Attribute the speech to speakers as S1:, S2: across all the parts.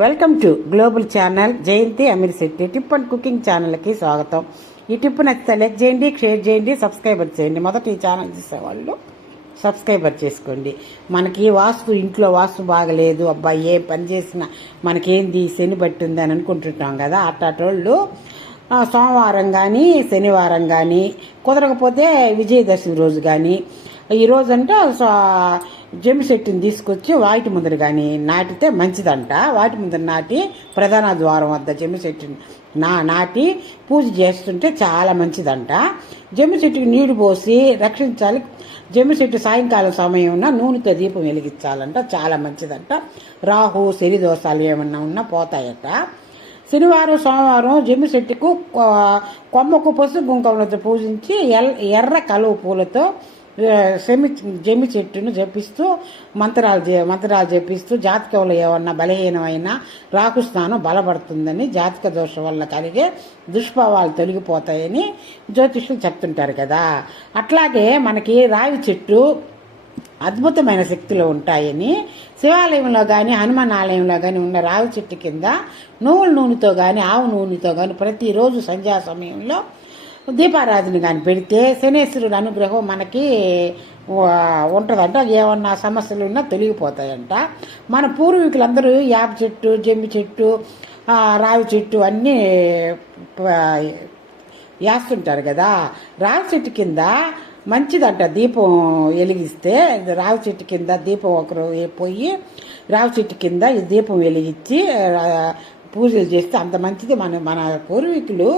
S1: Welcome to global channel Jayanthi Ameer Shetty tip and cooking ఛానల్కి స్వాగతం. ఈ tip నచ్చితే లైక్ చేయండి షేర్ చేయండి సబ్స్క్రైబర్ చేయండి. మొదట ఈ ఛానల్ చూసేవాళ్ళు సబ్స్క్రైబర్ చేసుకోండి. మనకి వాస్తు ఇంట్లో వాస్తు బాగలేదు. అబ్బాయి ఏ పని చేసినా మనకేంది శని బట్టి అని అనుకుంటుంటాం కదా. అట్టాటోళ్ళు సోమవారం కానీ శనివారం కానీ కుదరకపోతే విజయదశమి రోజు కానీ ఈ రోజు జమ్మి చెట్టుని తీసుకొచ్చి వాటి ముందర కానీ నాటితే మంచిదంట. వాటి ముందర నాటి ప్రధాన ద్వారం వద్ద జమ్మి చెట్టుని నా నాటి పూజ చేస్తుంటే చాలా మంచిదంట. జమ్మి చెట్టుకి నీళ్ళు పోసి రక్షించాలి. జమ్మి చెట్టు సాయంకాలం సమయంలో నూనెతో దీపం వెలిగించాలంట. చాలా మంచిదంట. రాహు శని దోషాలు ఏమన్నా ఉన్నా పోతాయట. శనివారం సోమవారం జమ్మి చెట్టుకు కొ- కొమ్మకు పసుపు కుంకుమలతో పూజించి ఎల్- ఎర్ర కలువ పూలతో సెమి జమి చెట్టును జపిస్తూ మంత్రాలు మంత్రాలు జపిస్తూ జాతకంలో ఏమన్నా బలహీనమైన రాకుస్థానం బలపడుతుందని జాతక దోషం వల్ల కలిగే దుష్ప్రభావాలు తొలగిపోతాయని జ్యోతిష్యులు చెప్తుంటారు కదా. అట్లాగే మనకి రావి చెట్టు అద్భుతమైన శక్తులు ఉంటాయని శివాలయంలో కానీ హనుమాన్ ఆలయంలో కానీ ఉన్న రావి చెట్టు కింద నువ్వుల నూనెతో కానీ ఆవు నూనెతో కానీ ప్రతిరోజు సంధ్యా సమయంలో దీపారాధన కానీ పెడితే శనేశ్వరుడు అనుగ్రహం మనకి ఉంటుందంట. ఏమన్నా సమస్యలు ఉన్నా తొలగిపోతాయంట. మన పూర్వీకులందరూ యాప చెట్టు జమ్మి చెట్టు రావి చెట్టు అన్నీ వేస్తుంటారు కదా. రావి చెట్టు కింద మంచిదంట దీపం వెలిగిస్తే. రావి చెట్టు కింద దీపం ఒకరు పోయి రావి చెట్టు కింద ఈ దీపం వెలిగించి పూజలు చేస్తే అంత మంచిది. మన మన పూర్వీకులు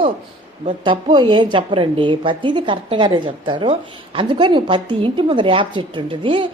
S1: తప్పు ఏం చెప్పరండి. ప్రతిదీ కరెక్ట్గానే చెప్తారు. అందుకని ప్రతి ఇంటి ముందర యాప్ చెట్టు ఉంటుంది.